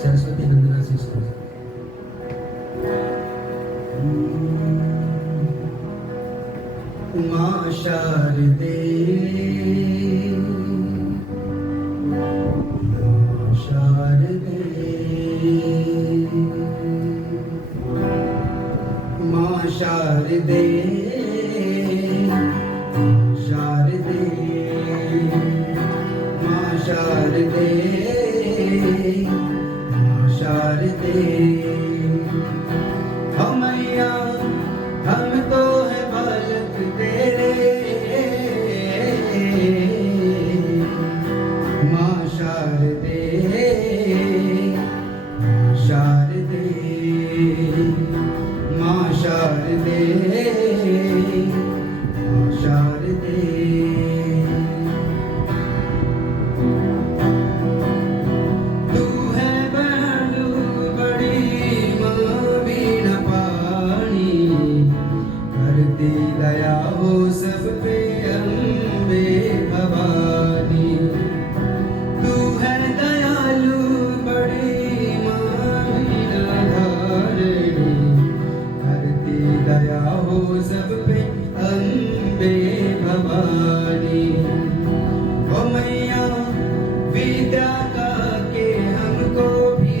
सरस्वती वंदना से शुरू। माँ शारदे, माँ शारदे, माँ शारदे, शारदे, माँ शारदे, माँ शारदे। मैया हम तो है बालक तेरे, माँ शारदे, माँ शारदे, माँ शारदे, माँ शारदे। तू है बंधु बड़ी माँ वीणा पानी, करती दया हो सब पे अम्बे भवानी। तू है दयालु बड़ी माँ वीणा धारिणी, करती दया हो सब पे अम्बे भवानी। ओ मैया विद्या का के हमको भी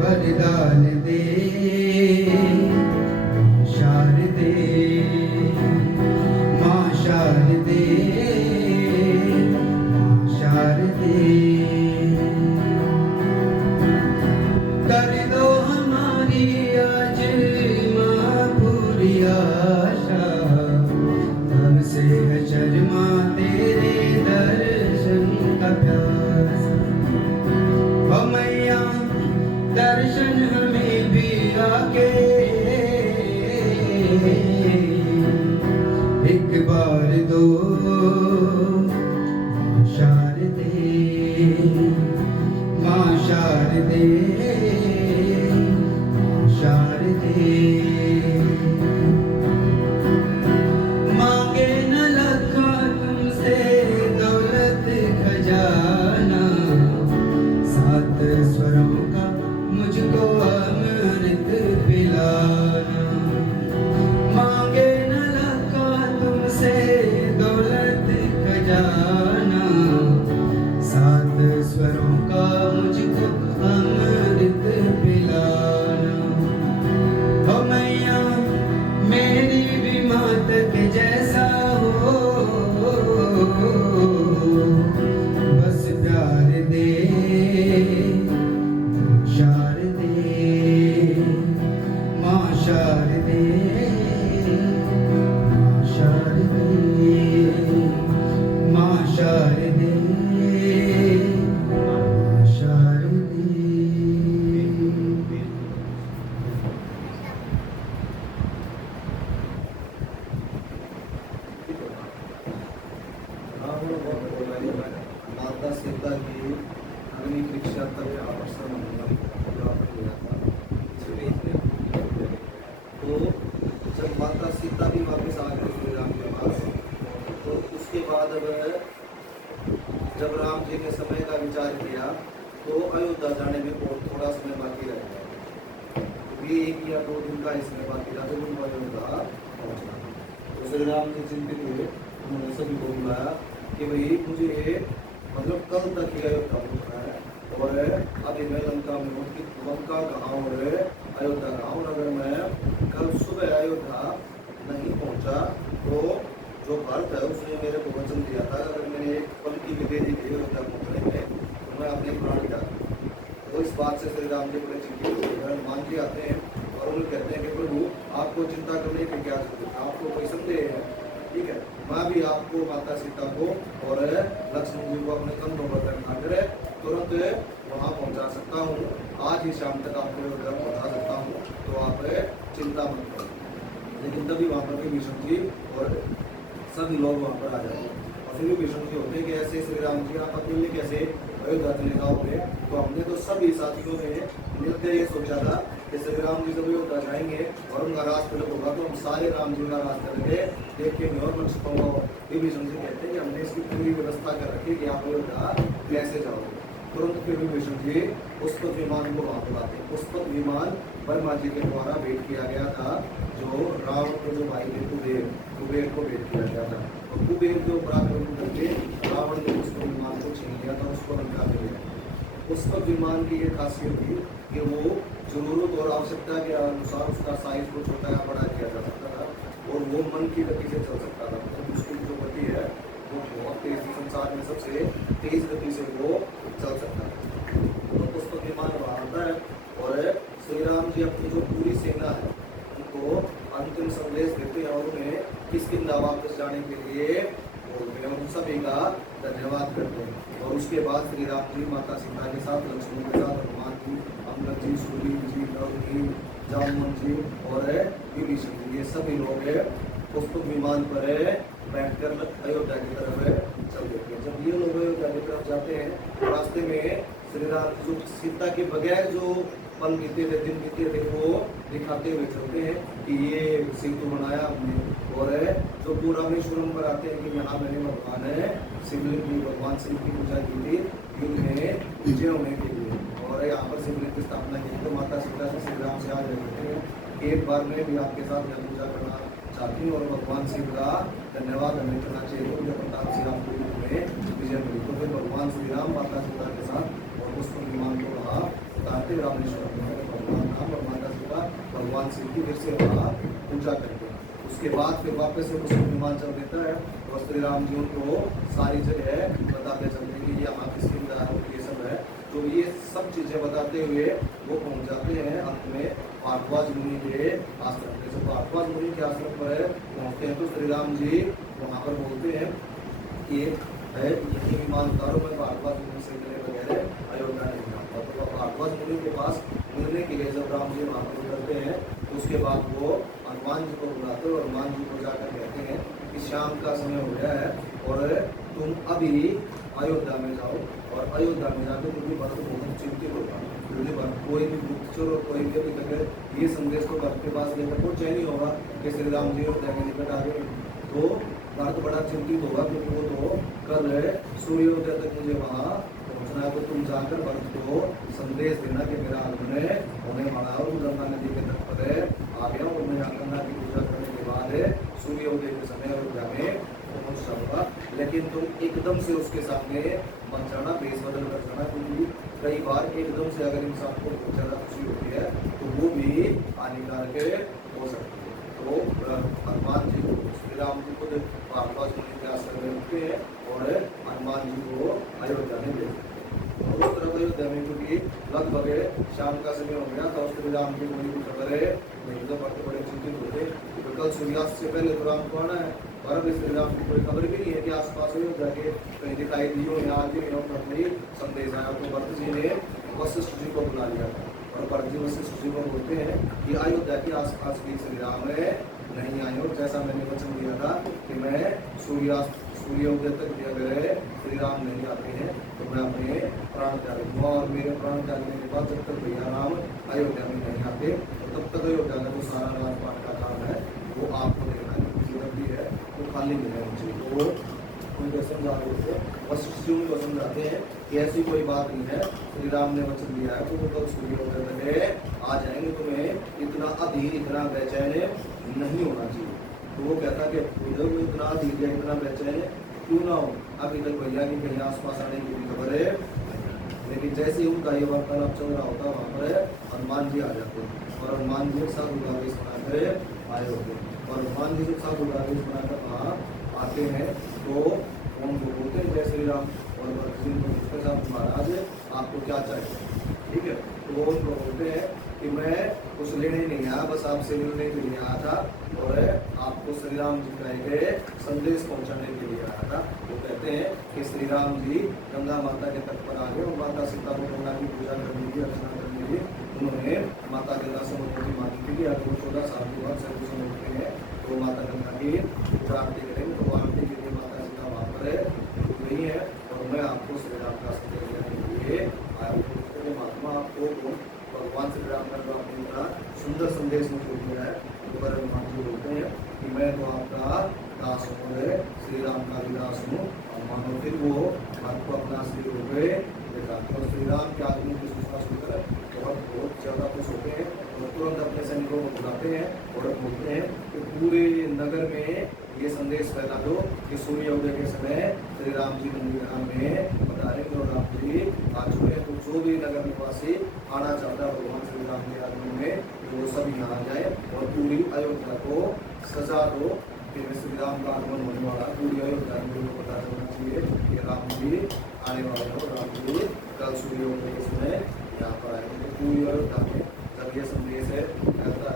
वरदान दे, माँ शारदे, माँ शारदे, माँ शारदे। कर दो हमारी आज माँ पूरी आशा, तब से है शर्मा तेरे दर्शन का प्यास। ओ मैया दर्शन हमें भी आके एक बार दो, माँ शारदे, माँ शारदे, माँ शारदे। मांगे न लखा तुमसे दौलत खजाना, सात स्वरों का मुझको अमृत पिलाना। मांगे न लखा तुमसे दौलत खजाना, सात स्वरों का मुझको अमृत पिलाना। ओ मैया मेरी भी मात के जैसा हो, बस प्यार दे, माँ शारदे, माँ शारदे, माँ शारदे, माँ शारदे, माँ शारदे। माता सीता की अग्नि परीक्षा तक आवर्षण प्राप्त किया था। तो जब माता सीता भी वापस आ गई श्री राम के पास, तो उसके बाद अब जब राम जी ने समय का विचार किया तो अयोध्या जाने में बहुत थोड़ा समय बाकी रह गया। ये 1 या 2 दिन का इसमें बाकी था जब उनको अयोध्या पहुंचना। तो श्री राम जी चिंतित हुए, उन्होंने सभी को बुलाया कि भाई मुझे मतलब कल तक ही अयोध्या पहुंचना है, और अभी मैं लंका में हूँ कि लंका कहाँ और अयोध्या कहाँ। और अगर मैं कल सुबह अयोध्या नहीं पहुंचा तो जो भरत है उसने मेरे को वचन दिया था, अगर मैंने एक पल की भी देरी दी अयोध्या पहुंचने में तो मैं अपने प्राण त्याग दूं। तो इस बात से श्री राम जी बड़े चिंतित हुए। हनुमान जी आते हैं और उन्हें कहते हैं कि प्रभु आपको चिंता करने की क्या जरूरत है, आपको कोई संदेह है, ठीक है, मैं भी आपको माता सीता को और लक्ष्मण जी को अपने कंधों पर बैठा कर तुरंत वहाँ पहुँचा सकता हूँ। आज ही शाम तक आपको अयोध्या पहुँचा सकता हूँ, तो आप चिंता मत करो। लेकिन तभी वहाँ पर विभीषण जी और सभी लोग वहाँ पर आ जाएंगे। और फिर विभीषण जी होते कि ऐसे श्री राम जी आप अकेले कैसे अयोध्या चले जाओगे। तो हमने तो सभी साथियों ने मिलकर ये सोचा था कि श्री राम जी जब अयोध्या जाएंगे और उनका राज तिलक होगा तो हम सारे राम जी का राज तिलक देखेंगे। और विभीषण जी कहते हैं कि हमने इसकी पूरी व्यवस्था कर रखी कि आप अयोध्या कैसे जाओगे। तुरंत फिर विभीषण जी पुष्पक विमान को वहां बुलाते हैं। पुष्पक विमान ब्रह्मा जी के द्वारा भेंट किया गया था, जो रावण के जो भाई थे कुबेर को भेंट किया गया था। और कुबेर के पराक्रम करके रावण ने पुष्पक विमान को छीन लिया था, उसको लंका में लिया। पुष्पक विमान की ये खासियत थी कि वो जरूरत और आवश्यकता के अनुसार उसका साइज को छोटा या बड़ा किया जा सकता था, और वो मन की गति से चल सकता था। मतलब उसकी जो गति है वो बहुत तेज, संसार में सबसे तेज गति से वो चल सकता है। तो पुष्पक विमान वहाँ आता है और श्री राम जी अपनी जो पूरी सेना है उनको अंतिम संदेश देते हैं और उन्हें किष्किंधा वापस जाने के लिए बोलते हैं। उन सभी का धन्यवाद करते हैं। और उसके बाद श्री राम जी माता सीता के साथ, लक्ष्मण के साथ, हनुमान जी, अम्बक जी, सुग्रीव जी, लव जी, जामुन जी और विभीषण जी, ये सभी लोग पुष्पक विमान पर बैठकर अयोध्या की तरफ चल देते हैं। जब ये लोग अयोध्या की तरफ जाते हैं तो रास्ते में श्री राम जो सीता के बगैर जो पल बीते थे, दिन बीते थे, वो दिखाते हुए चलते हैं कि ये सेतु बनाया हमने। और जो पूरा रामेश्वरम पर आते हैं कि यहाँ मैंने भगवान शिवलिंग की, भगवान शिव की पूजा की थी युद्ध में विजय होने के लिए, और यहाँ पर शिवलिंग की स्थापना की। तो माता सीता से श्री राम से आज रहते हैं एक बार मैं भी आपके साथ यह पूजा करना चाहती हूँ और भगवान शिव का धन्यवाद हमें करना चाहिए। तो प्रताप श्री राम में विजय मिली। तो फिर भगवान श्री राम माता सीता के साथ और पुष्पक विमान को वहाँ उतारते रामेश्वर में भगवान राम और माता सीता भगवान शिव की फिर से वहाँ पूजा करते हैं। उसके बाद फिर वापस से पुष्पक विमान चल देता है और श्री राम जी उनको सारी जगह बताते चलते हैं कि यहाँ किष्किंधा है, ये सब है। तो ये सब चीजें बताते हुए वो पहुंच जाते हैं अंत में भारद्वाज मुनि के आश्रम पे। जब भारद्वाज मुनि के आश्रम पर पहुंचते हैं तो श्री राम जी वहाँ पर बोलते हैं कि है यही विमान उतारो, मैं भारद्वाज मुनि से मिले बगैर अयोध्या नहीं जाऊँगा। तो भारद्वाज मुनि के पास मिलने के लिए जब राम जी वहाँ पर उतरते हैं तो उसके बाद वो हनुमान जी को बुलाते हैं और हनुमान जी को जाकर कहते हैं कि शाम का समय हो गया है और तुम अभी अयोध्या में जाओ, और अयोध्या में जाकर क्योंकि भक्त बहुत चिंतित होगा, क्योंकि कोई भी गुप्तचर और कोई भी अभी तक ये संदेश को भक्त के पास लेकर पहुंचा नहीं होगा कि श्री राम जी अयोध्या के निकट आ गए। तो भक्त बड़ा चिंतित होगा क्योंकि वो तो कल सूर्योदय तक मुझे वहाँ पहुँचना है। तो तुम जाकर भक्त को संदेश देना कि मेरा आगमन होने वाला है और गंगा नदी के तट पर आ गया और मैं गंगा की पूजा करने के बाद सूर्योदय के समय अयोध्या में पहुँच जाऊँगा। लेकिन तुम एकदम से उसके सामने मत जाना, भेष बदल कर जाना, क्योंकि कई बार एकदम से अगर इंसान को बहुत ज़्यादा खुशी होती है तो वो भी हानिकारक हो सकती है। तो हनुमान जी को श्री राम जी खुद भारद्वाज मुनि के आश्रम में रुकते हैं और हनुमान जी को अयोध्या में भेजते हैं। और उस तरफ अयोध्या में क्योंकि लगभग शाम का समय हो गया था, श्री राम जी को कोई खबर है नहीं, तो भक्त बड़े चिंतित होते तो कल सूर्यास्त से पहले तो राम को आना है, और अब श्री राम की कोई खबर भी नहीं है कि आसपास अयोध्या के कहीं दिखाई दी हो या आगे नहीं संदेश आया। तो भरत जी ने वशिष्ठ जी को बुला लिया था और भरत जी वशिष्ठ जी को बोलते हैं कि अयोध्या के आसपास भी श्री राम नहीं आए, और जैसा मैंने वचन दिया था कि मैं सूर्योदय तक भी अगर श्री राम नहीं आते हैं तो मैं अपने प्राण त्यागूंगा, और मेरे प्राण त्यागने के बाद जब तक भैया राम अयोध्या में नहीं आते तो तब तक अयोध्या का जो सारा राजपाट का काम है वो आपको देखना है, भी है वो खाली नहीं रहनी चाहिए। तो उनको समझा रहे थे, वशिष्ठ जी उनको समझाते हैं कि ऐसी कोई बात नहीं है, श्री राम ने वचन दिया है तो वो कल सूर्योदय तक आ जाएंगे, तुम्हें इतना अधीर इतना बेचैन नहीं होना चाहिए। तो वो कहता कि इतना अधीर या इतना बेचैन क्यों ना हो, अभी तक भैया की कहीं आसपास आने की भी खबर है। लेकिन जैसे ही उनका ये वार्तालाप चल रहा होता वहाँ पर हनुमान जी आ जाते हैं और हनुमान जी साधु का वेश बनाकर आए होते हैं। और हनुमान जी जब साधु का वेश बनाकर वहाँ आते हैं तो उनको बोलते हैं जय श्री राम, और भरत जी को उसके साथ महाराज आपको क्या चाहिए, ठीक है। तो वो उनको बोलते हैं कि मैं कुछ लेने नहीं आया, बस आपसे मिलने के लिए आया था और आपको श्री राम जी का एक संदेश पहुंचाने के लिए आया था। वो कहते हैं कि श्री राम जी गंगा माता के तट पर आ गए और माता सीता को गंगा की पूजा करने की अर्चना करने की उन्होंने माता गंगा से अनुमति मांगी थी कि अगर 14 साल के बाद सर्व समझते हैं तो माता गंगा की पूजा आरती करेंगे। तो आरती के लिए माता सीता वहाँ पर रुक गई है और मैं आपको श्री राम का संदेश देने के लिए आया हूँ। महात्मा आपको भगवान श्री राम का जो आपने इतना कालिदास को और मानो फिर वो आपको अपना असली रूप देखा। और श्री राम के आदमी की सूचना सुनकर बहुत ज़्यादा खुश होते हैं और तुरंत अपने सैनिकों को बुलाते हैं और बोलते हैं कि पूरे नगर में ये संदेश फैला दो कि सूर्योदय के समय श्री राम जी मंदिर में पधारेंगे और राम जी आ चुके हैं। तो जो भी नगर निवासी आना चाहता है भगवान श्री राम के आगमन में तो वो सब यहाँ आ जाए और पूरी अयोध्या को सजा दो कि श्री राम का आगमन होने वाला। पूरी अयोध्या में लोगों को पता चलना चाहिए कि राम जी आने वाले हैं और राम जी कल सूर्योदय के समय यहाँ पर आएंगे। तो पूरी अयोध्या में जब ये संदेश है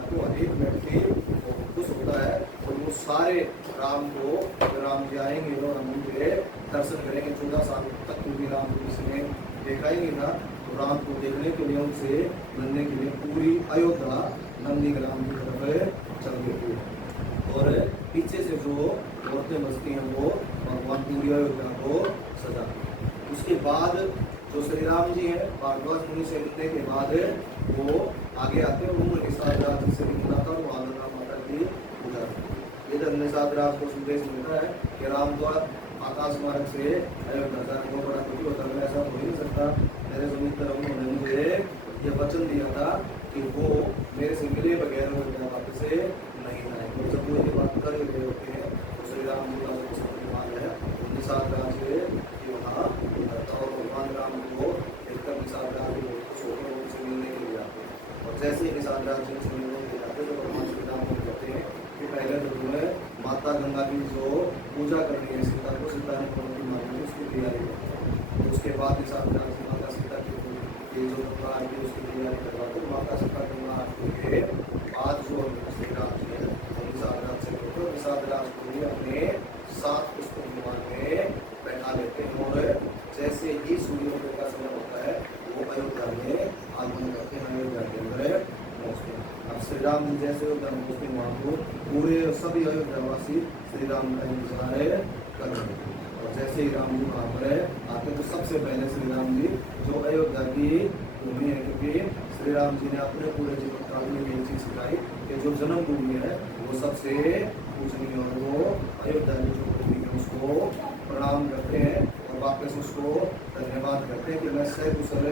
तो अनेक व्यक्ति खुश होता है और वो सारे राम को राम जी आएंगे और हम उनके दर्शन करेंगे। 14 साल तक पूरी राम को किसी ने देखा ही नहीं था तो राम को देखने के लिए उनसे मिलने के लिए पूरी अयोध्या नंदीग्राम की तरफ चल गई थी और पीछे से जो औरतें बसती हैं वो भगवान पूरी अयोध्या को सजा। उसके बाद जो श्री राम जी हैं भारद्वाज मुनि से मिलने के बाद वो आगे आते हैं। उम्र निषाद राज से मिलना था वो आनंदा माता की पूजा। इधर निषाद राज को संदेश मिलता है कि राम द्वार आकाश मार्ग से अयोध्या जाने को बड़ा दुखी होता है। ऐसा हो ही नहीं सकता। मेरे जो मित्र उन्होंने मुझे ये वचन दिया था कि वो मेरे से मिले बगैर अयोध्या वापस से नहीं आएंगे। जब वो ये बात कर रहे होते हैं तो श्री राम जी का जो सत्यवान है निषाद राज की वहाँ और भगवान राम को देखकर निषाद राज को खुश होकर उनसे मिलने के लिए आते हैं। और जैसे ही निषाद राज जी से मिलने के लिए आते हैं तो भगवान श्री राम को कहते हैं कि पहले तो तुम्हें माता गंगा की जो पूजा करनी है सीता को, सीता ने प्रवृत्ति मांगी उसकी तैयारी करते हैं। उसके बाद निषाद राज जी माता सीता की ये जो गंगा आरती उसकी तैयारी करवाते हैं। माता सीता गंगा आरती के बाद जो श्री राम जी है निषाद राज से कहते हैं निषाद राज को भी अपने साथ पुष्प विमान में बैठा लेते हैं और जैसे ही सूर्योदय का समय होता है वो अयोध्या में आगमन करते हैं। अयोध्या के अंदर पहुँचते हैं। अब श्री राम जी जैसे अयोध्या में पहुँचते हैं वहाँ को पूरे सभी अयोध्यावासी श्री राम का इंतजार कर रहे हैं। और जैसे ही राम जी वहाँ पर आते हैं तो सबसे पहले श्री राम जी जो अयोध्या की भूमि है क्योंकि श्री राम जी ने अपने पूरे जीवन काल में ये चीज सिखाई कि जो जन्मभूमि है वो सबसे पूजनीय और वो अयोध्या की जो भूमि है उसको प्रणाम करते हैं और वापस उसको धन्यवाद करते हैं कि मैं सकुशल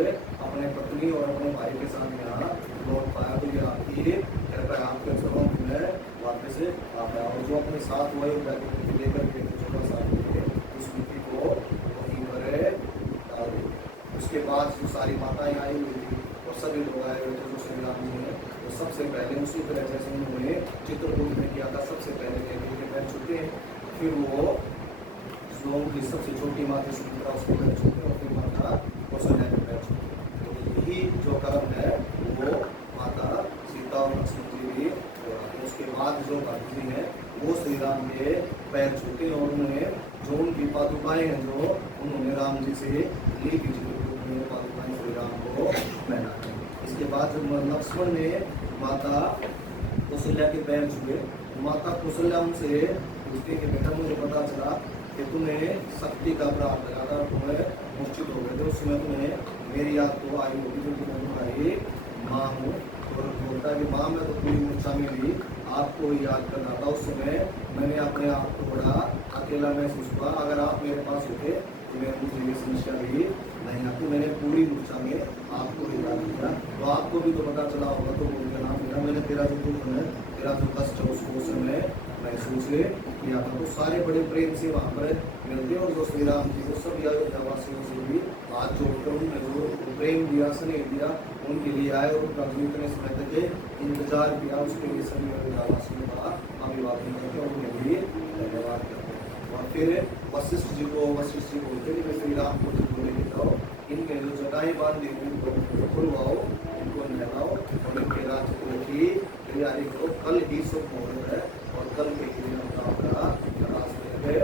अपने पत्नी और अपने भाई के साथ यहाँ लौट पाया। तो ये आपकी कृपया आपके चरणों में वापस आ पाया। और जो अपने साथ हुआ अयोध्या की मिट्टी लेकर के 14 साल के उस मिट्टी को वहीं पर डाल दी। उसके बाद जो सारी माताएं आई हुई थी और सभी लोग आए हुए थे जो श्री राम जी ने तो सबसे पहले उसी तरह जैसे उन्होंने चित्रकूट में किया था सबसे पहले देवी के पैर छूते हैं। फिर वो लोगों की सबसे छोटी माता सुमित्रा उसके पैर छूते हैं और फिर माता कौशल्या के पैर छूते हैं। तो यही जो कर्म है वो माता सीता और लक्ष्मण जी भी उसके बाद जो भक्त जी है वो श्री राम के पैर छूते हैं और उन्हें जो उनकी पादुकाएं हैं जो उन्होंने राम जी से ली की थी पादुकाएं श्री राम को पहना। इसके बाद जब लक्ष्मण ने माता कौशल्या के पैर छुए माता कौशल्या उनसे पूछती कि बेटा मुझे पता चला कि तुम्हें शक्ति का अपराध लगा था तुम्हें मूर्छित हो गए थे उस समय तुम्हें मेरी याद तो आई होगी क्योंकि मैं तुम्हारी माँ हूँ। और बोलता कि माँ मैं तो पूरी मूर्छा में भी आपको ही याद कर रहा था। उस समय मैंने अपने आप को बड़ा अकेला महसूस हुआ। अगर आप मेरे पास होते तो मैं मुझे ये समस्या भी नहीं आती। मैंने पूरी मूर्छा में आपको ही याद किया तो आपको भी तो पता चला होगा। तो बोल के नाम मेरा मैंने तेरा जो दुख है तेरा जो कष्ट है उसको उस समय महसूस किया था। तो सारे बड़े प्रेम से वहाँ पर मिलते हैं और जो श्री राम जी को सभी अयोध्यावासियों से भी हाथ जोड़कर उन्होंने जो प्रेम दिया स्नेह दिया उनके लिए आए और उनका इतने समय तक इंतजार किया उसके लिए सभी अयोध्यावासियों का अभिवादन करते हैं और उन्हें भी धन्यवाद करते हैं। और फिर वशिष्ठ जी बोलते हैं कि श्री राम को जो बोले के जाओ इनके जो जटाएं बांधी इनको खुलवाओ इनको नहलाओ और इनके राज्य को की तैयारी करो। कल ही शुभ मुहूर्त है और कल के लिए हम राम का रास्ते करेंगे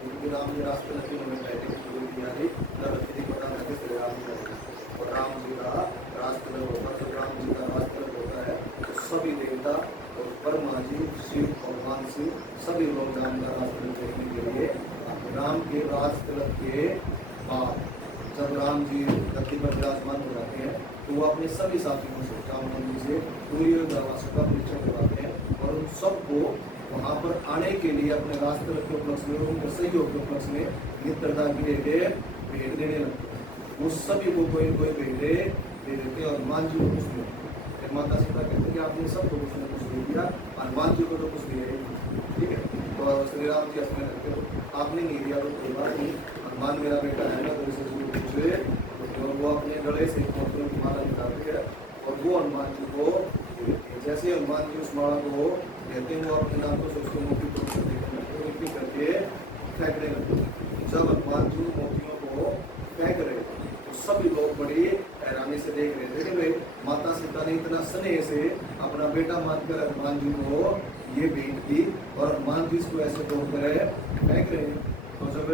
क्योंकि राम जी रास्ते लगे उन्होंने पहले की पूरी तैयारी कर रखी थी। पता नहीं श्री राम जी और राम जी का रास्ते लग होता है। जब राम जी का रास्ते लग होता है तो सभी देवता और ब्रह्मा जी शिव भगवान शिव सभी लोग राम का रास्ते देखने के लिए राम के रास्ते के बाद जब राम जी धरती पर विराजमान हो जाते हैं तो वो अपने सभी साथियों से राम मंदिर से पूरी अयोध्यावासियों का परिचय करवाते हैं और उन सबको वहां पर आने के लिए अपने रास्ते के उपलक्ष्य में, उनके सहयोग के उपलक्ष्य में मित्रता की एक भेंट देने लगते हैं। वो सभी को कोई कोई भेंटे दे देते हैं और हनुमान जी को कुछ नहीं। फिर माता सीता कहते हैं कि आपने सबको कुछ न कुछ दे दिया, हनुमान जी को तो कुछ दिया ही नहीं। ठीक है, तो श्री राम जी हंसने लगते हो, आपने नहीं दिया तो कोई बात नहीं, हनुमान मेरा बेटा है ना, तो इसे जरूर पूछे। और वो अपने गले से मोतियों की माला निकालते हैं और वो हनुमान जी को देते हैं। जैसे हनुमान जी उस माला को देते हैं, वो अपने दांतों से उसको मोती को देखने करके फेंकने लगते हैं। जब हनुमान जी मोतियों को फेंक रहे तो सभी लोग बड़ी हैरानी से देख रहे थे कि भाई माता सीता ने इतना स्नेह से अपना बेटा मानकर हनुमान जी को ये भेंट की और हनुमान जी इसको ऐसे तोड़कर फेंक रहे हैं। तो जब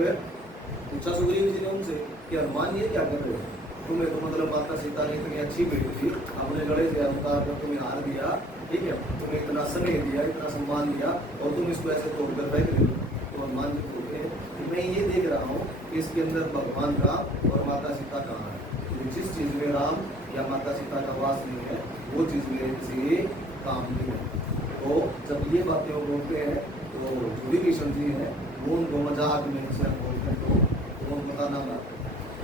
पूछा सुग्रीव जी ने उनसे कि हनुमान ये क्या कर रहे हो, तुम्हें तो मतलब माता सीता ने इतनी अच्छी भेंट दी, अपने गले से अवतार कर तुम्हें हार दिया, ठीक है, तुम्हें इतना स्नेह दिया, इतना सम्मान दिया और तुम इसको ऐसे तोड़कर फेंक रहे हो। तो हनुमान जी बोलते हैं कि मैं ये देख रहा हूँ कि इसके अंदर भगवान राम और माता सीता कहाँ है। तो जिस चीज़ में राम या माता सीता का वास नहीं है वो चीज़ मेरे किसी काम नहीं है। तो जब ये बातें वो बोलते हैं तो जो भी विभीषण जी हैं वो उनको मजाक में बोलते हैं, तो उनको बताना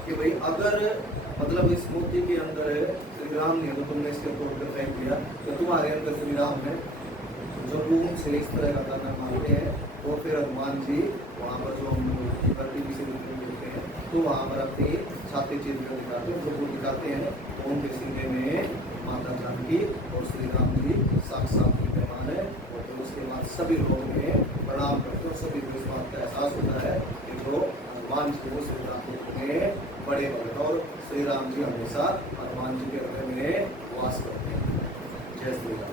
कि भाई अगर मतलब इस मोती के अंदर श्री राम नहीं है तो तुमने इसके तोड़कर फेंक दिया, तो तुम्हारे अंदर श्री राम है। जब वो उनसे इस तरह का करना मानते हैं तो फिर हनुमान जी वहाँ पर जो हम प्रकृति से मिलते हैं तो वहाँ पर अपनी छाती चीज कर दिखाते हैं। जब वो दिखाते हैं तो उनके सीने में माता जानकी और श्री राम जी साक्षात विद्यमान है। और फिर उसके बाद सभी लोग ने प्रणाम करते हैं और सभी को इस बात का एहसास होता है कि जो हनुमान जी को श्री राम में बड़े भगत और श्री राम जी हमेशा हनुमान जी के हृदय में वास करते हैं। जय श्री राम।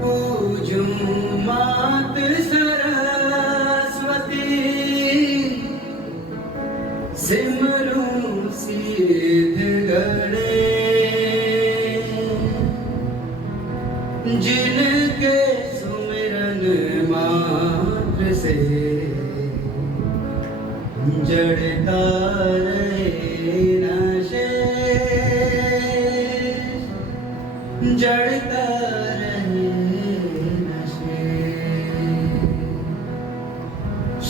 पूजूं मात सरस्वती, सिमरूं सिद्ध गणेश, जिनके सुमिरन मात्र से जड़ता रहे न शेष, जड़ता रहे न शेष।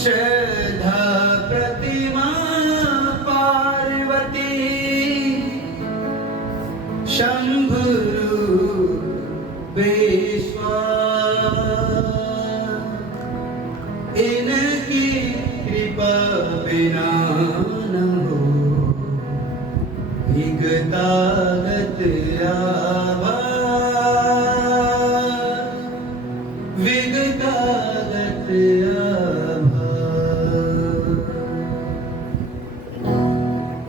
श्रद्धा प्रतिमा पार्वती, शंभु विश्वास, इनकी कृपा बिना न हो विगतागत आभास, विगतागत आभास।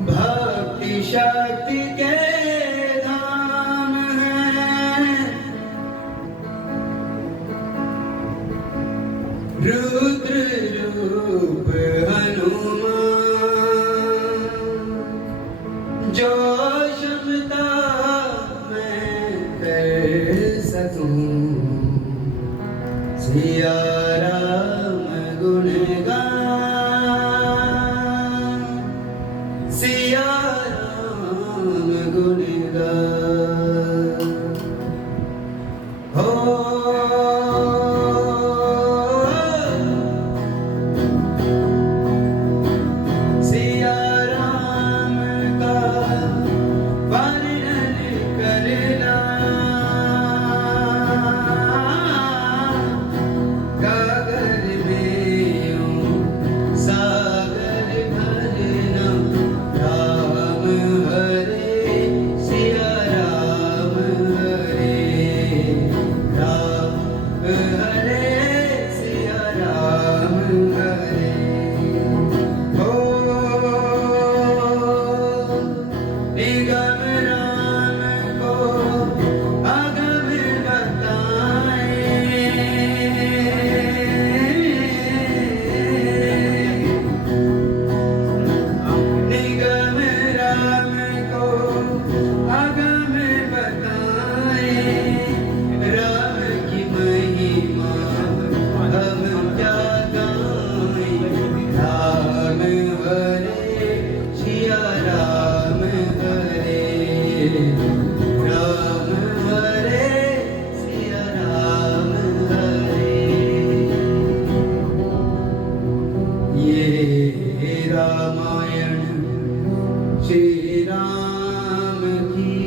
भक्ति शक्ति के धाम है, रुद्र रूप हनुमान, जो क्षमता में श्री राम की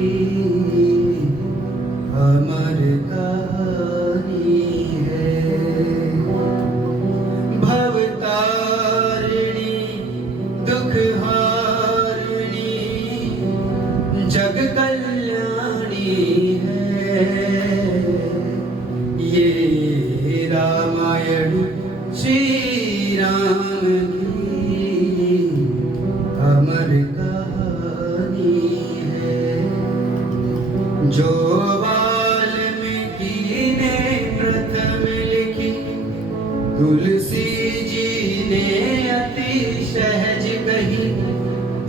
अमर कहानी है। भवतारिणी दुख हारिणी जग कल्याणी है। ये रामायण श्री राम की अमर कहानी है। जो वाल्मीकि ने प्रथम लिखी, तुलसी जी ने अति सहज कही,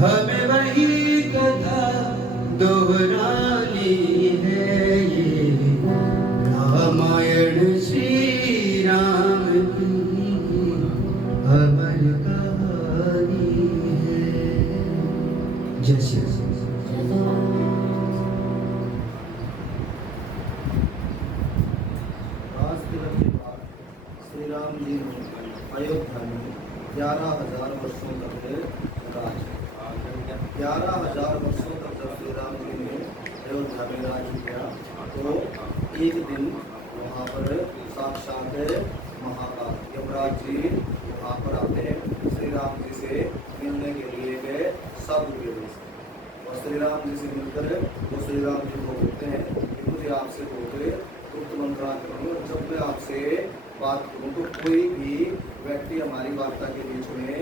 हमें वही कथा दोहरानी है। ये रामायण श्री राम की अमर कहानी है। जय श्री राम। राज तिलक के बाद श्री राम जी ने अयोध्या में 11,000 वर्षों तक राज किया। 11,000 वर्षों तक जब श्री राम जी ने अयोध्या में राज किया तो एक दिन वहाँ पर साक्षात महाकाल यमराज जी वहाँ पर आते हैं श्री राम जी से मिलने के लिए गए साधु के वेश में। और श्री राम जी से मिलकर वो श्री राम जी को बोलते हैं कि मुझे आपसे बोलते गुप्त मंत्रणा करूँ, और जब मैं आपसे बात करूँ तो कोई भी व्यक्ति हमारी वार्ता के बीच में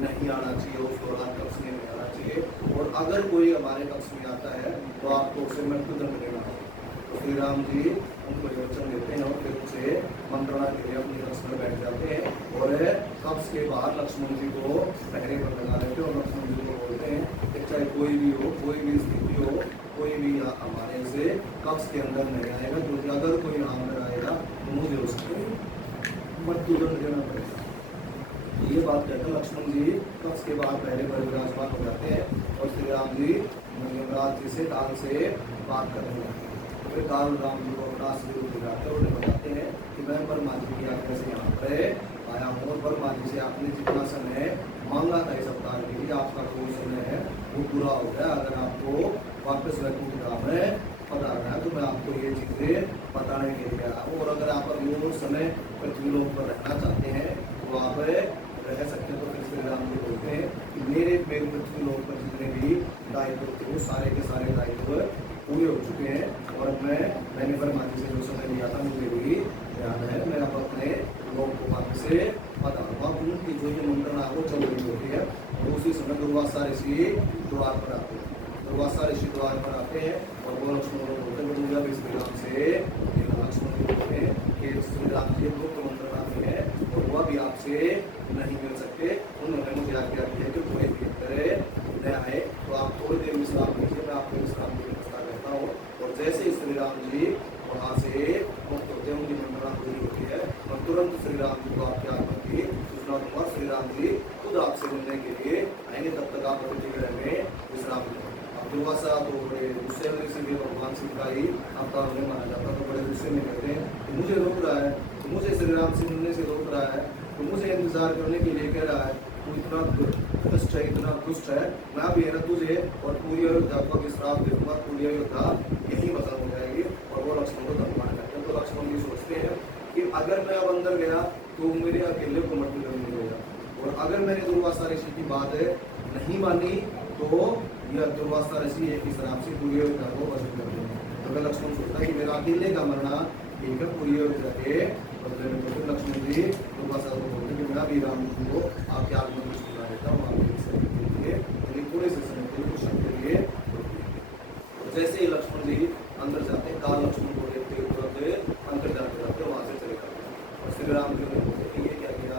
नहीं आना चाहिए, उस दौरान कक्ष में नहीं आना चाहिए, और अगर कोई हमारे कक्ष में आता है तो आपको उसे मृत्युदंड देना है। तो श्री राम जी उनको वचन देते हैं और फिर उसे मंत्रणा के लिए अपने कक्ष में बैठ जाते हैं, और कक्ष के बाहर लक्ष्मण जी को पहरे पर लगा लेते हैं और लक्ष्मण जी को बोलते हैं कि चाहे कोई भी हो, कोई भी स्थिति हो, कोई भी हमारे से कक्ष के अंदर नहीं आएगा, तो अगर कोई यहाँ अंदर आएगा तो मुझे उसको मृत्युदंड देना पड़ेगा। ये बात कहकर लक्ष्मण जी कक्ष के बाहर पहले पर विराजमान हो जाते हैं और श्री राम जी यमराज जी से काल से बात करने लगते हैं। फिर काल राम जी को अपना सिर दिखाते हैं और उन्हें बताते हैं कि मैं ब्रह्मा जी की आज्ञा से यहाँ पर आया हूँ, और ब्रह्मा जी से आपने जितना समय मांगा था इस अवतार के लिए, आपका कोई समय है वो पूरा हो गया। अगर आपको वापस वैकुंठ धाम में पधारना है तो मैं आपको ये चीज़ें बताने के लिए आया हूँ, और अगर आप अभी वो समय पृथ्वी लोक पर रहना चाहते हैं तो आप रह सकते हैं। तो फिर श्री राम जी बोलते हैं कि मेरे पृथ्वी लोक पर जितने भी दायित्व थे वो सारे के सारे दायित्व पूरे हो चुके हैं, और मैंने ब्रह्मा जी से जो समय लिया था मुझे भी ध्यान है, मैं अब अपने लोक को वापस से पधारूंगा। उनकी जो ये मंत्रणा वो चल रही होती है, और उसी समय दुर्वासा ऋषि द्वार पर आते हैं। दुर्वासा ऋषि द्वार पर आते हैं और वो लक्ष्मण को बोलते हैं मुझे अभी श्री राम से लक्ष्मण को बोलते हैं कि श्री राम जी गुप्त मंत्रणा में है और वो अभी आपसे नहीं मिल सकते। उन्होंने मुझे आज्ञा की है कि कोई भी तरह नया है तो आप थोड़ी देर विश्राम कीजिए, मैं आपको विश्राम की व्यवस्था करता हूँ। और जैसे ही श्री राम जी वहाँ से मुक्त होते हैं, उनकी मंत्रणा पूरी होती है और तुरंत श्री राम जी को आपके आत्मा की सूचना दूंगा। श्री राम जी खुद आपसे मिलने के लिए आएंगे, तब तक आप अतिथि गृह में विश्राम करें। अब दुर्वासा तो बड़े गुस्से में इसीलिए भगवान शिव का ही अवतार में माना जाता, तो बड़े गुस्से में कहते हैं कि मुझे रोक रहा है, तो मुझे श्री राम से मिलने से रोक रहा है, तो मुझे इंतजार करने के लिए कह रहा है, तू इतना दुष्ट है, इतना दुष्ट है, मैं भी है ना तुझे और पूरी अयोध्या को श्राप दे दूंगा, पूरी अयोध्या यही बदल हो जाएगी। और वो लक्ष्मण को धन्यवाद करते हैं। तो लक्ष्मण जी सोचते हैं कि अगर मैं अब अंदर गया तो मेरे अकेले को मृत्युदंड मिलेगा, और अगर मैंने दुर्वासा ऋषि की बात नहीं मानी तो यह दुर्वासा ऋषि एक ही शराब से पूरी अयोध्या को वसूल कर देंगे। तो अगर लक्ष्मण सोचता है कि मेरा अकेले का मरना ठीक है पूरी अयोध्या के बदले में, तो फिर लक्ष्मण जी दुर्वासा को बोलते हैं कि मैं भी राम जी को आपके आत्मा को सुना देता हूँ, आपके थोड़े से समय के लिए कुछ के लिए। जैसे ही लक्ष्मण जी अंदर जाते हैं, काल लक्ष्मण को देखते तुरंत अंदर जाते जाते वहाँ से चले जाते हैं। और श्री राम जी ने बोलते हैं ये क्या किया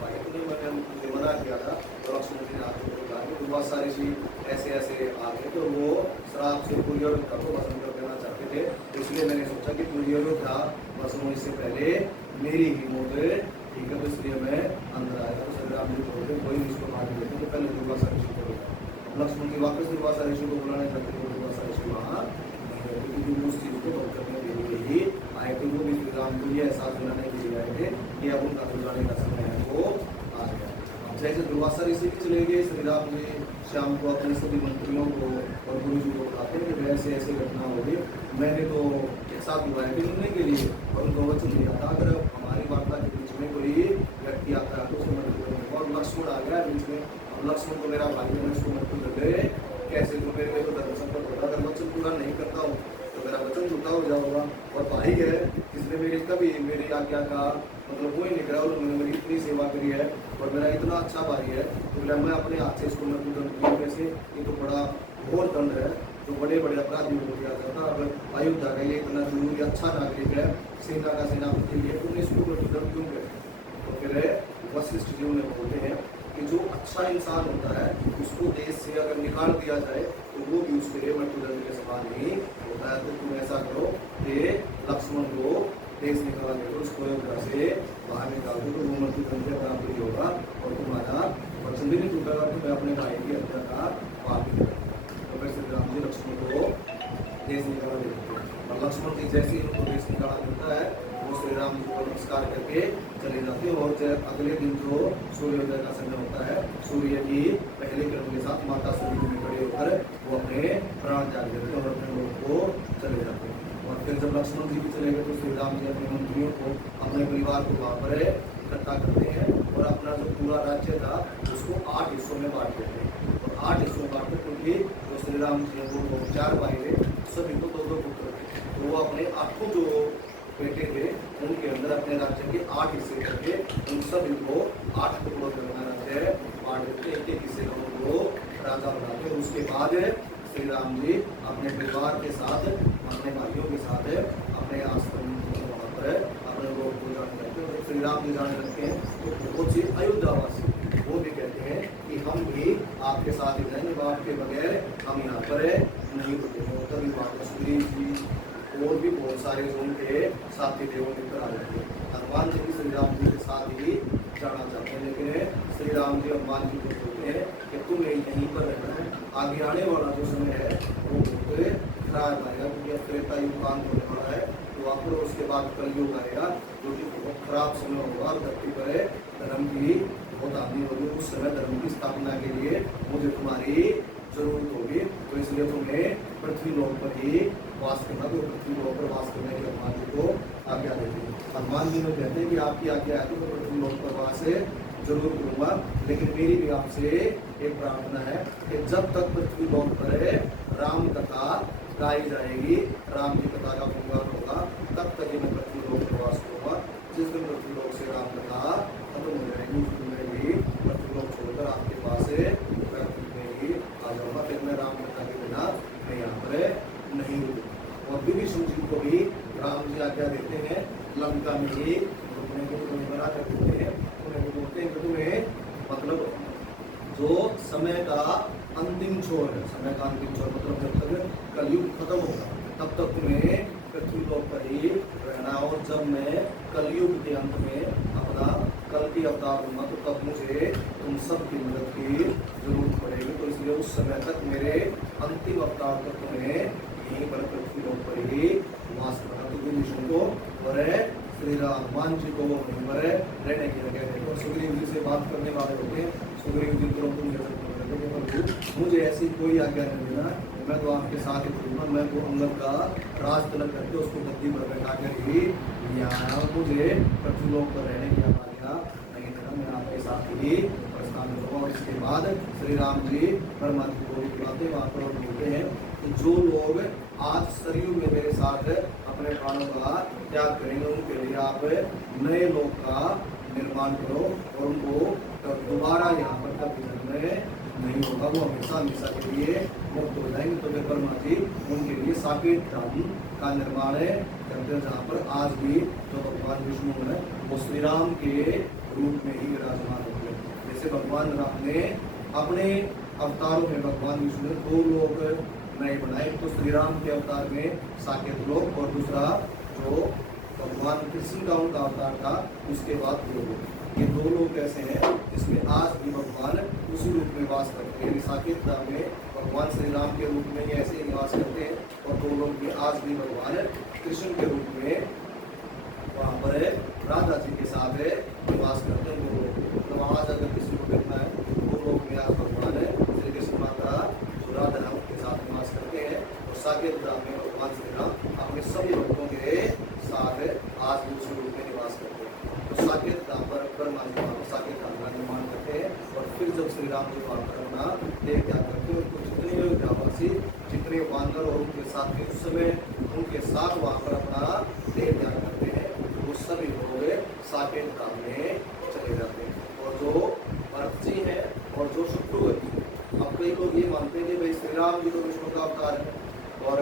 भाई, तुमने मैंने मुझे मना किया था। तो लक्ष्मण जी ने आगे को कहा कि बहुत सारे ऋषि ऐसे ऐसे आ गए तो वो श्राप से पूरी अयोध्या को भस्म कर देना चाहते थे, इसलिए मैंने सोचा कि पूरी अयोध्या भस्म होने से पहले मेरी ही मौत ठीक है, तो इसलिए मैं अंदर आया। तो श्री राम जी बोलते कोई इसको मार देते तो पहले दुर्वासा ऋषि को बोला। लक्ष्मण जी वापस दुर्वासा ऋषि को बुलाने चाहते थे, दुर्वासा ऋषि वहाँ क्योंकि उस चीज को भक्त करने के लिए ही आए थे। वो भी श्री राम को ये एहसास दिलाने के लिए आए थे कि अब उनका बुलाने का समय है वो आ गया। जैसे दुर्वासा ऋषि चले गए श्री राम जी शाम को अपने सभी मंत्रियों को और गुरु जी को बताते हैं कि ऐसे ऐसे घटना हो गई। मैंने तो एक साथ बुलाया कि मिलने के लिए और उनको वचन दिया था अगर हमारी वार्ता के बीच में कोई व्यक्ति आता है तो उसको मृत्यु करेंगे। और लक्ष्मण आ गया बीच में, और लक्ष्मण को मेरा भाई है, उसको मृत्यु कर दे कैसे, तो मेरे लिए तो धर्म संकट होगा। अगर वचन पूरा नहीं करता हूँ तो मेरा वचन झूठा हो जाऊंगा। और भाई है जिसने मेरी कभी मेरी आज्ञा का मतलब वो ही निकला और उन्होंने मेरी इतनी सेवा करी है और मेरा इतना अच्छा भाई है, तो मैं अपने हाथ से इसको मृत्यु दंड दिया। वैसे ये तो बड़ा घोर दंड है जो बड़े बड़े अपराधियों को दिया जाता। अब अयोध्या का ये इतना जरूरी अच्छा नागरिक है, सेना का सेनापति है, तुमने इसको मृत्यु दंड क्यों किया? तो फिर वशिष्ठ जी उन्हें बोलते हैं कि जो अच्छा इंसान होता है उसको देश से अगर निकाल दिया जाए तो वो भी उसके लिए मृत्युदंड के समान ही होता है। तो तुम ऐसा करो कि लक्ष्मण को देश निकाल दे, उसको अयोध्या से बाहर निकाल दो तो वो मृत्युदंड के बराबर ही होगा और तुम्हारा वचन भी नहीं टूटेगा। तो मैं अपने भाई की हत्या का पाप भी करूँगा। तो फिर श्री राम जी लक्ष्मण को देश निकाला देते हैं और लक्ष्मण जी जैसे ही उनको देश निकाला देता है वो श्री राम जी को नमस्कार करके चले जाते हैं। और अगले दिन जो सूर्योदय का समय होता है, सूर्य की पहले किरण के साथ माता सूर्य में खड़े होकर वो अपने प्राण त्याग देते हैं और अपने लोगों को चले जाते हैं। और फिर जब लक्ष्मण जी भी चले गए तो श्री राम जी अपने मंत्रियों को अपने परिवार को वहाँ पर इकट्ठा करते हैं और अपना जो पूरा राज्य था उसको 8 हिस्सों में बांट देते हैं। और 8 हिस्सों में बांटते क्योंकि जो श्री राम जी वो 4 भाई थे, सभी को 2-2 पुत्र थे, तो वो अपने 8 जो बेटे थे उनके अंदर अपने राज्य के 8 हिस्से करके उन सभी को 8 टुकड़ों में बना राज्य बांट देते, एक एक हिस्से का उनको राजा बनाते। और उसके बाद श्री राम जी अपने परिवार के साथ अपने भाइयों के साथ अपने आश्रम वहाँ पर अपने लोग को जाने लगते हैं। श्री राम जी जाने लगते हैं तो बहुत सी अयोध्यावासी वो भी कहते हैं कि हम भी आपके साथ ही जाएंगे, आपके बगैर हम यहाँ पर नहीं रुकेंगे। तभी वहाँ पर सुग्रीव जी और भी बहुत सारे उनके साथी थे वो निकल आ जाते हैं। हनुमान जी भी श्री राम जी के साथ ही जाना चाहते हैं, लेकिन श्री राम जी हनुमान जी को बोलते हैं कि तुम यहीं पर रहना है, आगे आने वाला जो समय है वो बहुत खराब आएगा क्योंकि त्रेता युग का अंत होने वाला है। तो आपको उसके बाद कलयुग आएगा जो कि बहुत खराब समय होगा और धरती पर धर्म की बहुत हानि होगी। उस समय धर्म की स्थापना के लिए मुझे तुम्हारी जरूरत होगी, तो इसलिए तुम्हें पृथ्वी लोक पर ही वास करना। तो पृथ्वी लोक पर वास करने के हनुमान जी को आज्ञा देते हैं। हनुमान जी में कहते हैं कि आपकी आज्ञा है तो पृथ्वी लोक पर वास जरूर करूंगा, लेकिन मेरी भी आपसे एक प्रार्थना है कि जब तक पृथ्वी लोक पर राम कथा गाई जाएगी, राम की कथा का गुणगान होगा, तब तक मैं पृथ्वी लोक पर वास करूंगा। जिस दिन पृथ्वी लोक से राम कथा खत्म हो जाएगी उस दिन मैं भी पृथ्वी लोक छोड़कर आपके पास पृथ्वी में ही आ जाऊंगा। फिर मैं राम कथा के बिना मैं यहाँ पर नहीं रुकूंगा। और विभीषण जी को भी राम जी आज्ञा देते हैं लंका में ही रुकने को, तुम्हें बना कर देते हैं। उन्हें बोलते हैं कि तुम्हें मतलब जो समय का अंतिम छोर है, समय का अंतिम छोर मतलब जब तक कलयुग खत्म होगा तब तक तुम्हें पृथ्वी लोक पर ही रहना। और जब मैं कलयुग के अंत में अपना कल की अवतार दूंगा तो तब मुझे तुम सबकी मदद की जरूरत पड़ेगी। तो इसलिए उस समय तक मेरे अंतिम अवतार तक तुम्हें यहीं पर पृथ्वी लोक पर ही वास करना। तो विभीषण को और श्री हनुमान जी को वहीं पर रहने की आज्ञा देते। और सुग्रीव जी से बात करने वाले होते हैं, सुग्रीव जी तुरंत मुझे ऐसी कोई आज्ञा नहीं देना, मैं तो आपके साथ ही करूँगा। मैं तो अंगद का राज तलक करके उसको गद्दी पर बैठा कर ही यहाँ मुझे पृथ्वी लोक पर रहने की आज्ञा नहीं देना, मैं आपके साथ ही प्रस्थान करूँगा। और इसके बाद श्री राम जी ब्रह्मा जी को बुलाते वहाँ पर बोलते हैं कि जो लोग आज सरयू में मेरे साथ अपने प्राणों का त्याग करेंगे उनके लिए आप नए लोक का निर्माण करो और उनको दोबारा यहाँ पर कभी जन्म नहीं होगा, वो हमेशा हमेशा के लिए मुक्त हो जाएंगे। तो फिर ब्रह्मा जी उनके लिए साकेत धाम का निर्माण करते हैं, जहाँ पर आज भी जो भगवान विष्णु है वो श्री राम के रूप में ही विराजमान होते हैं। जैसे भगवान राम ने अपने अवतारों में भगवान विष्णु ने 2 लोक नए बनाए, तो श्री राम के अवतार में साकेत लोक और दूसरा जो भगवान कृष्ण का उनका अवतार था उसके बाद 2 लोक। ये 2 लोग ऐसे हैं जिसमें आज भी भगवान उसी रूप में वास करते हैं। साकेत धाम में भगवान श्री राम के रूप में ऐसे ही निवास करते हैं और 2 लोग भी आज भी भगवान कृष्ण के रूप में वहाँ पर राधा जी के साथ निवास करते हैं। 2 लोग तो आज अगर किसी को देखना है 2 लोग में अपना देह त्याग करते हैं। तो जितने अयोध्यावासी, जितने वानर और उनके साथ उस समय उनके साथ वहां पर अपना देह त्याग करते हैं, वो सभी लोग साकेत काल में चले जाते हैं। और जो भरत जी है और जो शत्रुघ्न जी, अब कई लोग ये मानते हैं कि भाई श्री राम जी तो विष्णु का अवतार है और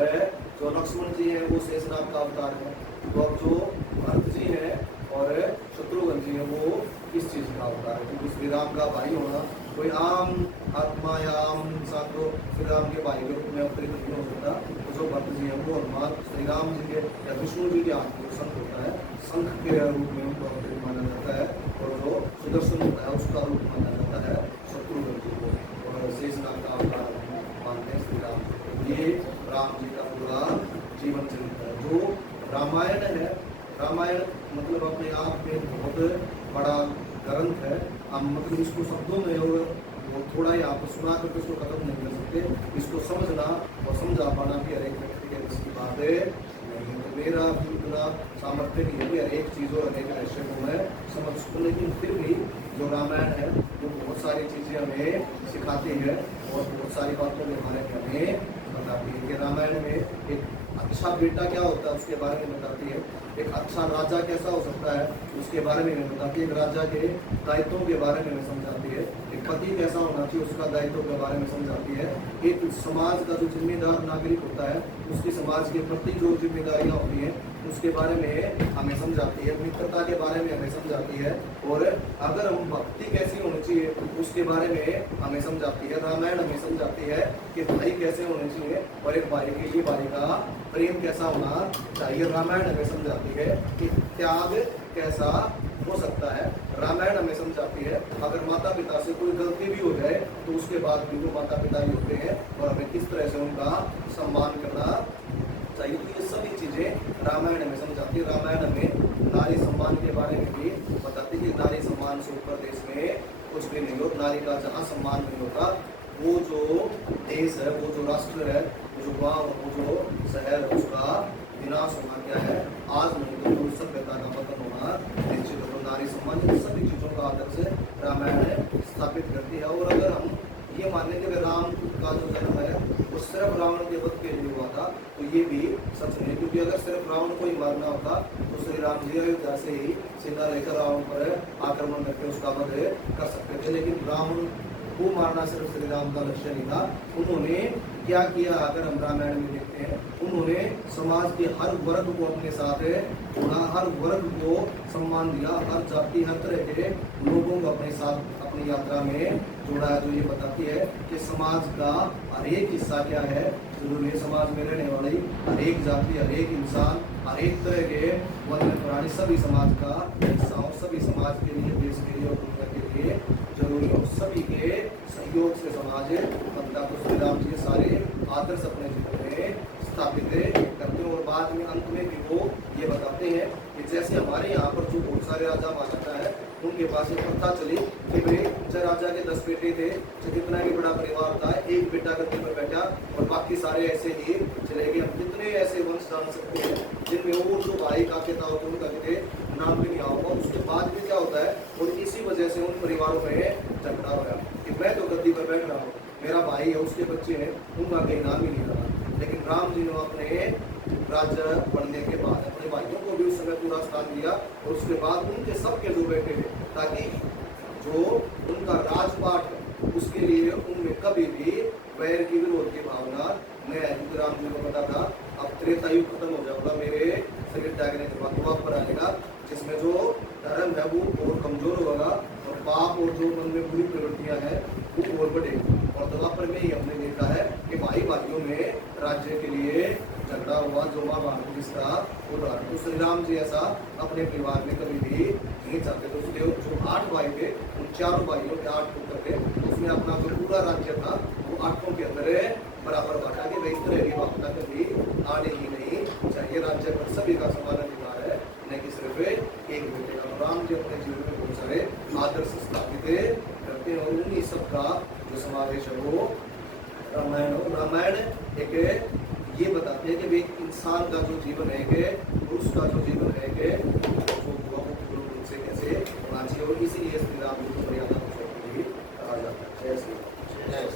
जो लक्ष्मण जी है वो शेषनाग का अवतार है, तो अब जो भरत जी है और शत्रुघ्न जी है वो किस चीज का अवतार है? क्योंकि श्री राम का भाई होना कोई आम आत्मा या आम इंसान को श्री राम के भाई के रूप में अवतरित नहीं हो सकता। तो जो भरत जी है वो हनुमान श्री राम जी के या विष्णु जी के हाथ में शंख होता है, शंख के रूप में उनको अवतरित माना जाता है। और जो सुदर्शन होता है उसका रूप माना जाता है शत्रुघ्न जी को, और शेषनाग का अवतार मानते हैं श्री राम। ये राम जी का पूरा जीवन चरित्र है। जो रामायण है, रामायण मतलब अपने आप में बहुत बड़ा ग्रंथ है। हम मतलब इसको शब्दों में और वो थोड़ा ही आप सुना करके इसको खत्म नहीं कर सकते। इसको समझना और समझा पाना भी हर एक व्यक्ति के बस की बात है नहीं। तो मेरा भी उतना सामर्थ्य नहीं है कि हर एक चीज़ और हर एक रहस्य को मैं समझ सकूँ, लेकिन फिर भी जो रामायण है वो बहुत सारी चीज़ें हमें सिखाती है और बहुत सारी बातों के बारे में हमें बताती है। कि रामायण में एक अच्छा बेटा क्या होता है उसके बारे में बताती है, एक अच्छा राजा कैसा हो सकता है उसके बारे में बताती है, एक राजा के दायित्वों के बारे में समझाती है, एक पति कैसा होना चाहिए उसका दायित्व के बारे में समझाती है, एक समाज का जो जिम्मेदार नागरिक होता है उसकी समाज के प्रति जो जिम्मेदारियां होती हैं उसके बारे में हमें समझाती है, मित्रता के बारे में हमें समझाती है, और अगर हम भक्ति कैसी होनी चाहिए उसके बारे में हमें समझाती है। रामायण हमें समझाती है कि भाई कैसे होने चाहिए और एक भाई के लिए भाई का प्रेम कैसा होना चाहिए। रामायण हमें समझाती है कि त्याग कैसा हो सकता है। रामायण हमें समझाती है अगर माता पिता से कोई गलती भी हो जाए तो उसके बाद भी वो माता पिता ही होते हैं और हमें किस तरह से उनका सम्मान करना चाहिए। तो ये सभी चीजें रामायण हमें समझाती है। रामायण हमें नारी सम्मान के बारे में भी बताती है कि नारी सम्मान से ऊपर देश में कुछ भी नहीं हो। नारी का जहाँ सम्मान नहीं होता वो जो देश है, वो जो राष्ट्र है, वो जो गाँव, वो जो शहर है, उसका विनाश होना क्या है, आज नहीं तो पूरी सभ्यता का पतन होना निश्चित है। तो नारी सम्मान इन सभी चीजों का आदर्श रामायण स्थापित करती है। और अगर हम ये माने कि राम का जो जन्म है वो सिर्फ रावण के वध के लिए हुआ था तो ये भी सच नहीं, क्योंकि अगर सिर्फ रावण को ही मारना होता तो श्री राम जी अयोध्या से ही सेना लेकर रावण पर आक्रमण करके उसका वध कर सकते थे। लेकिन रावण को मारना सिर्फ श्री राम का लक्ष्य नहीं था। उन्होंने क्या किया, अगर हम रामायण में देखते हैं, उन्होंने समाज के हर वर्ग को अपने साथ जोड़ा, हर वर्ग को सम्मान दिया, हर जाति हर तरह के लोगों को अपने साथ अपनी यात्रा में जोड़ा है। जो ये बताती है कि समाज का हर एक हिस्सा क्या है, जरूरी समाज में रहने वाली हर एक जाति, हर एक इंसान, हर एक तरह के वन्य प्राणी सभी समाज का हिस्सा और सभी समाज के लिए, देश के लिए और दुनिया के लिए जरूरी है। सभी के सहयोग से समाज बनता। तो श्री राम जी सारे आदर्श अपने जीवन में स्थापित करते हैं। और बाद में अंत में भी वो ये बताते हैं कि जैसे हमारे यहाँ पर जो बहुत सारे राजा महाराजा है उनके पास एक प्रथा चली कि भाई चाहे राजा के 10 बेटे थे, चाहे कितना भी बड़ा परिवार था, एक बेटा गद्दी पर बैठा और बाकी सारे ऐसे ही चले गए। हम कितने ऐसे वंश जान सकते हैं जिनमें वो जो भाई काके था उनका के नाम भी नहीं आऊंगा। उसके बाद भी क्या होता है, और इसी वजह से उन परिवारों में झगड़ा हो रहा कि मैं तो गद्दी पर बैठ रहा हूँ, मेरा भाई है, उसके बच्चे हैं, उनका कहीं नाम ही नहीं रहा। लेकिन राम जी ने अपने राजा बनने के बाद अपने भाइयों को भी उस समय पूरा स्थान दिया और उसके बाद उनके सबके जो बेटे थे, ताकि जो उनका राजपाट है उसके लिए उनमें कभी भी वैर की विरोध की भावना न आए। राम जी को पता था अब त्रेता युग खत्म हो जाएगा, मेरे शरीर त्यागने के बाद द्वापर आएगा जिसमें जो धर्म है वो और कमजोर होगा और पाप और जो मन में बुरी प्रवृत्तियां हैं वो और बढ़ेगी। और द्वापर में ही हमने देखा है कि भाई भाइयों में राज्य के लिए झगड़ा हुआ, जो महाभारत जिसका उदाहरण। तो श्री राम जी ऐसा अपने परिवार में कभी भी नहीं चाहते थे। उसके जो 8 भाई थे उन चारों भाइयों के 8 पुत्र थे, उसने अपना जो पूरा राज्य था वो 8 के अंदर बराबर बांटा कि भाई इस तरह की भावना कभी आने ही नहीं चाहिए। राज्य पर सभी का समान अधिकार है, नहीं कि सिर्फ एक बेटे का। राम जी अपने जीवन में बहुत सारे आदर्श स्थापित करते हैं और उन्हीं सबका जो समावेश है वो रामायण हो। रामायण एक ये बताते हैं कि एक इंसान का जो जीवन है, कि पुरुष का जो जीवन है, कि वो पूर्ण रूप से कैसे होना चाहिए। और इसीलिए श्री राम जी को मर्यादा पुरुषोत्तम भी कहा जाता है। जय श्री राम।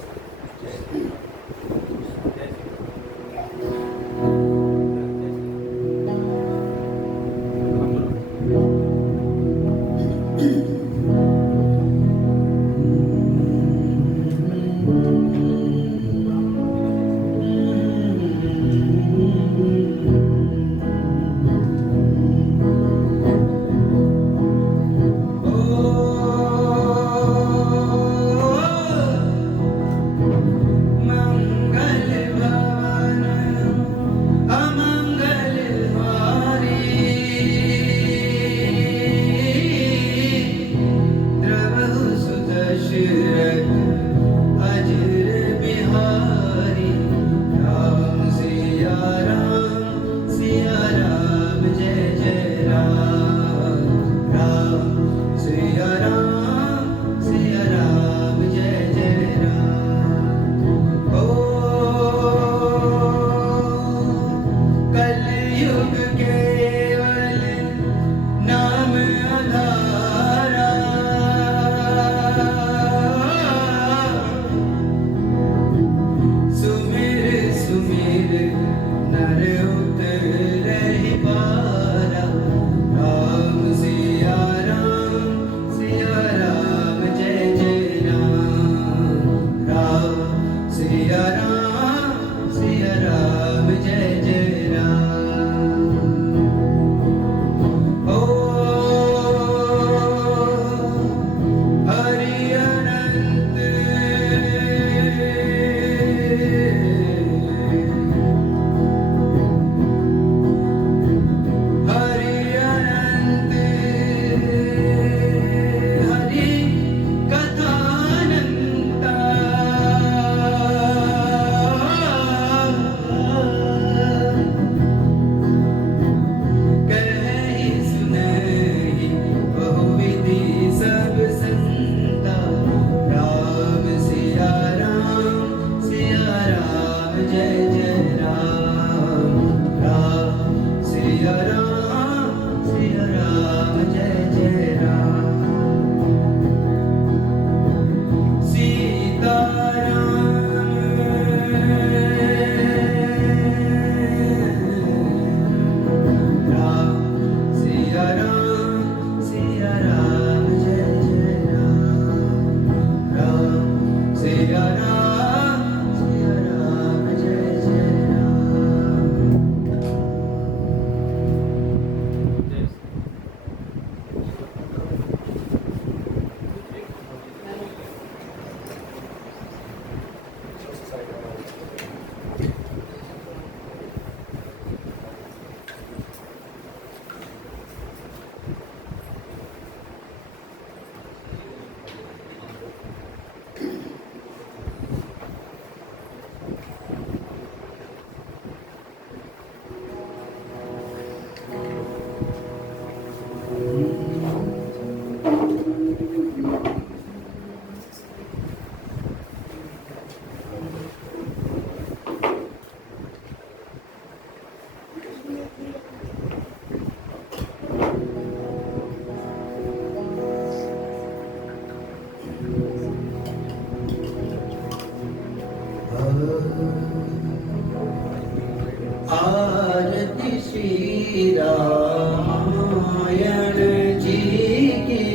सिया राम जय जय राम। ओ हरि अनंत हरि अनंत हरि कथानंता कहि सुनहि बहुविधि सब संता। राम सिया राम जय जय राम। राम सिया राम जय जय राम। सीता राम सिया राम जय जय राम। राम सिया राम जय जय राम। आरती श्री रामायण जी की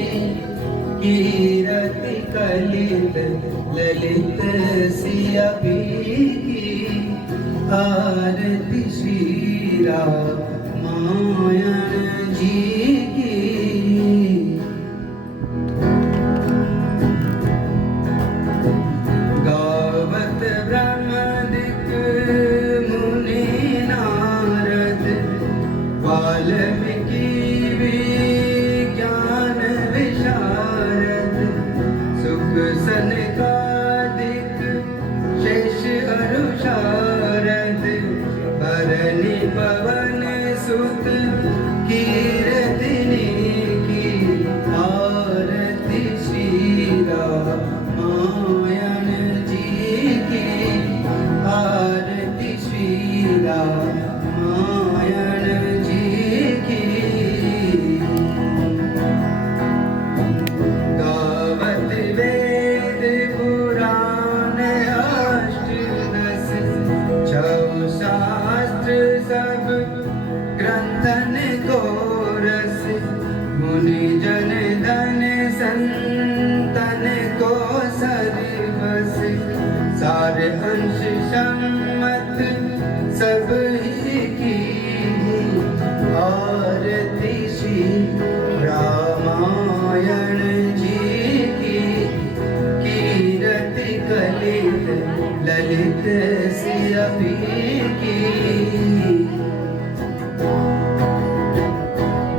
कीरति कलित ललित सिया की। आरती श्री रामायण जी की। गावत ब्रह्मदिक मुनि नारद वाल्मीकि विज्ञान विशारद। सुख सनकादिक शेष अरु शारद। भरनि पवन सुत कीरतिनि की। आरती श्री रामायण जी की। आरती श्री रामायण जी की। गावत वेद पुराण अष्टदश छौ शास्त्र सब ग्रंथन को रस। मुनि जन धन संतन को सर्वस। सार अंश सम्मत सब ही की। आरती श्री रामायण जी की। कीरति कलित ललित सिया की।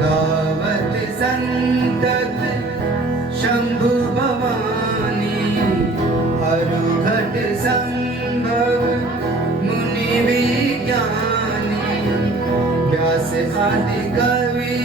गावत संतत शंभु भवानी। अरुघट संभव मुनि विज्ञानी। व्यास आदि कवि